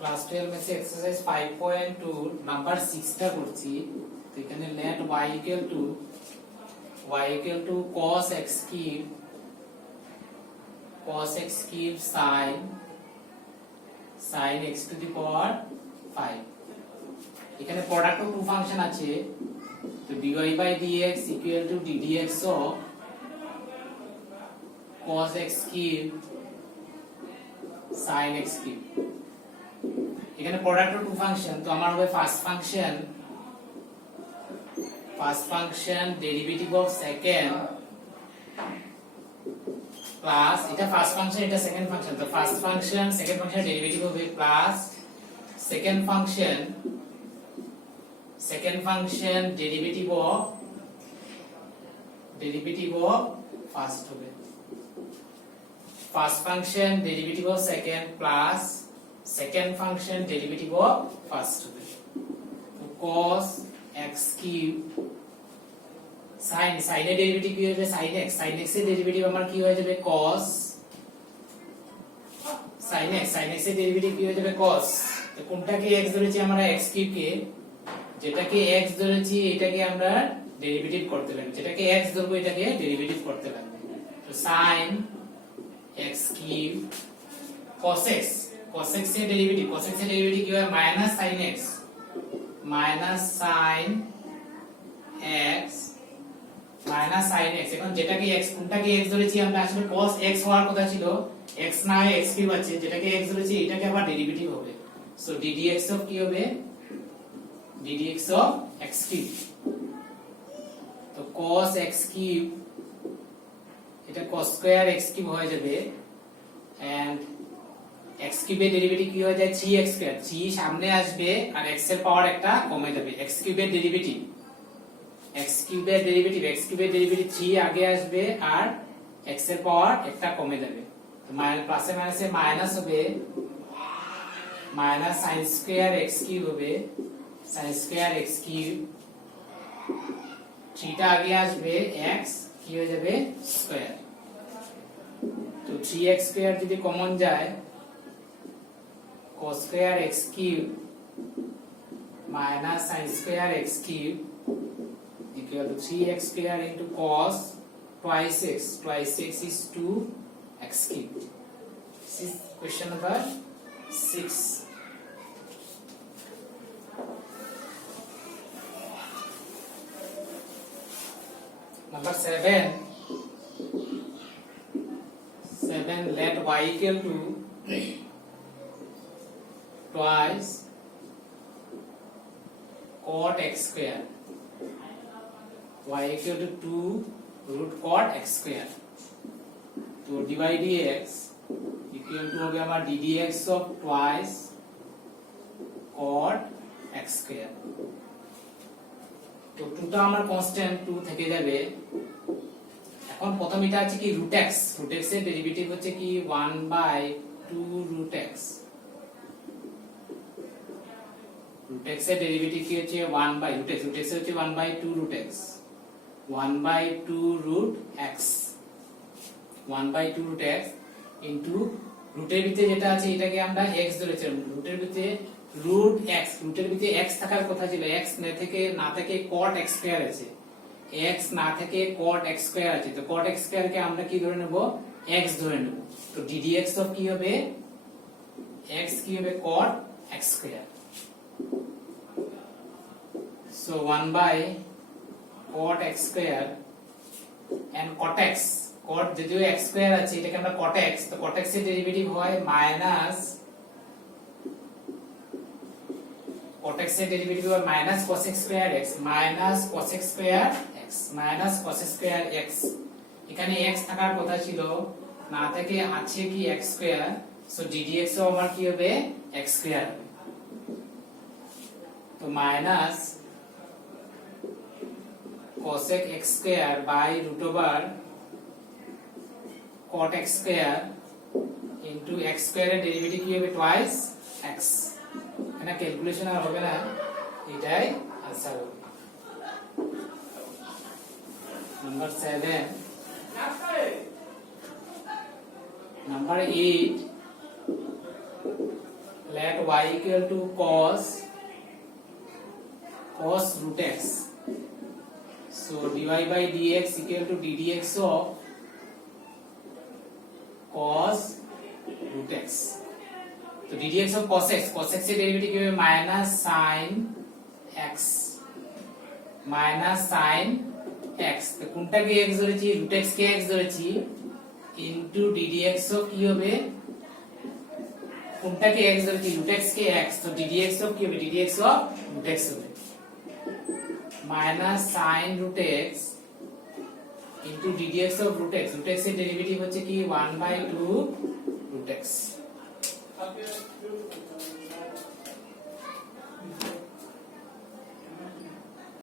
Class 12 মেসে exercise 5.2 number 6 টা করছি। তো এখানে let y equal to cos x cube sin x to the power 5। এখানে প্রোডাক্ট অফ টু ফাংশন আছে, তো dy by dx equal to ddx of cos x cube sin x cube। এখানে product of two function, তো আমার হবে first function derivative of second plus এটা first function এটা second function, তো first function second function derivative হবে plus second function derivative of first হবে। First function derivative of second plus second function derivative of first হবে। তো cos x cube sin এর derivative কি হবে sin x এর derivative আমার কি হয়ে যাবে cos sin x এর ডেরিভেটিভ কি হয়ে যাবে cos। তো কোনটাকে x ধরেছি আমরা x কিউব কে, যেটাকে x ধরেছি এটাকে আমরা ডেরিভেটিভ করতে লাগবে, যেটাকে x ধরবো এটাকে ডেরিভেটিভ করতে লাগবে। তো sin x cube cos x এর ডেরিভেটিভ কি হয় মাইনাস sin x এখন যেটাকে x কোনটাকে x ধরেছি আমরা, আসলে cos x হওয়ার কথা ছিল, x না হয় x কিউব আছে, যেটাকে x ধরেছি এটাকে আবার ডেরিভেটিভ হবে। সো ddx অফ কি হবে ddx অফ x কিউব। তো cos x কিউব এটা cos স্কয়ার x কিউব হয়ে যাবে, এন্ড x কিউবের ডেরিভেটিভ কি হয়ে যায় 3x স্কয়ার, 3 সামনে আসবে আর x এর পাওয়ার একটা কমে যাবে। x কিউবের ডেরিভেটিভ 3 আগে আসবে আর x এর পাওয়ার একটা কমে যাবে। তো প্লাসে মাইনাসে মাইনাস হবে, minus sin square x cube হবে, sin স্কয়ার x কিউব 3 টা আগে আসবে x কি হয়ে যাবে স্কয়ার। তো 3x স্কয়ার যদি কমন যায় cos square x cube minus sin square x cube equal to 3x square into cos twice x is 2x cube. This is question number 6. Number 7 let y equal to twice cot x square, y equal to 2 root cot x square। তো dy dx equal to হবে আমার ddx of twice cot x square। তো 2 টা আমার constant 2 থেকে যাবে। এখন প্রথম এটা আছে কি root x এর ডেরিভেটিভ হচ্ছে কি 1/2 root x। root x এর ডেরিভেটিভ কি হচ্ছে 1/root x হচ্ছে 1/2 root x, 1/2 root x into রুটের ভিতরে যেটা আছে এটাকে আমরা x ধরেছিলাম, রুটের ভিতরে x থাকার কথা ছিল, x না থেকে cot x স্কয়ার আছে, x না থেকে cot x স্কয়ার আছে, তো cot x স্কয়ার কে আমরা কি ধরে নেব x ধরে নেব। তো ddx অফ কি হবে x কি হবে cot x square. So 1/cot x square and cot x, cot যদিও x square আছে এটাকে আমরা cot x, তো cot x এর ডেরিভেটিভ হয় মাইনাস cot x এর ডেরিভেটিভ হয় minus cos x square x minus cos x square x। এখানে x থাকার কথা ছিল, না থেকে আছে কি x square, সো ddx ও আমার কি হবে x square হবে। তো minus cosec x square by root over cot x square into x square এর ডেরিভেটিভ কি হবে twice x। এখানে ক্যালকুলেশন আর হবে না, এটাই आंसर হবে। Number 7 Number 8, let y equal to cos root x. So dy by dx equal to ddx of cos root x. तो ddx of cos x से डेरिवेटिव क्या है minus sin x minus sin x তো কোনটা কে x ধরেছি root x কে x ধরেছি into ddx of কি হবে কোনটা কে x ধরেছি root x কে x তো ddx of কি হবে ddx of root x হবে minus sin root x into ddx of root x এর ডেরিভেটিভ হচ্ছে কি 1/2 root x